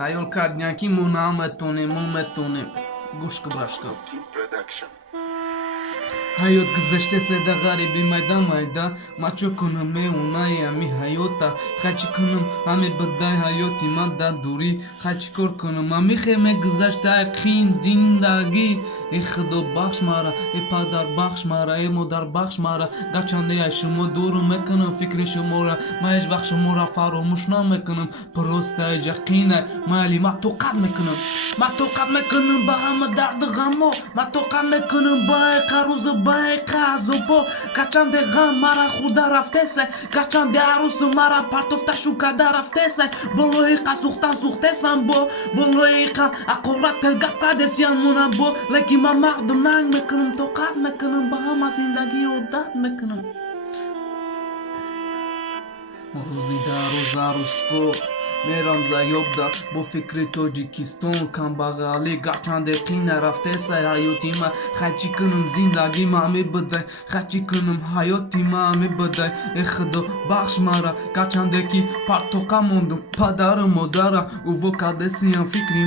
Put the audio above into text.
Հայոլ կադնյակի մունամետոնեմ գուշկը բրաշկը Հայոտ գզեշտես է դա ғարիբի մայդա Մաչո կունը մե ունայ ամի հայոտա Խաչի կունım ամի բդայ հայոտ իմա դա դուրի Խաչի կոր կունım ամի խեմե գզաշտ այ խին զինդագի Էխդո բախշ մարա, էպադար բախշ մարա, էմոդար բախշ մարա Գաչանդե այ շումո դուրու մեկնım ֆիկրի շումորա Մայեջ վախ շումորա ֆարո մուշնա մեկնım Պրոստա այ ջախին այ մայլի մատոկատ մեկնım Բահամը դարդը ғամո Մատոկատ մեկնım բայ կարուզը Bay kazopo Kaçan de gam mara xuda raftese Kaçan de arusu mara partofta şukada raftese Boloika suxtan bo Boloika akorat gapka desyan muna bo Leki mamar dımang mekınım tokat mekınım Bahamas indagi odat mekınım Ruzida ruzarusko Meram zayobda bo fikri Tojikiston kan bagali Gaçan de qina raftese hayotima Xaçi kınım zindagima ami bıday Xaçi kınım hayotima ami bıday Exdo baxş mara Gaçandeki partoka mondum Padarım odara Uvo kadesiyan fikrim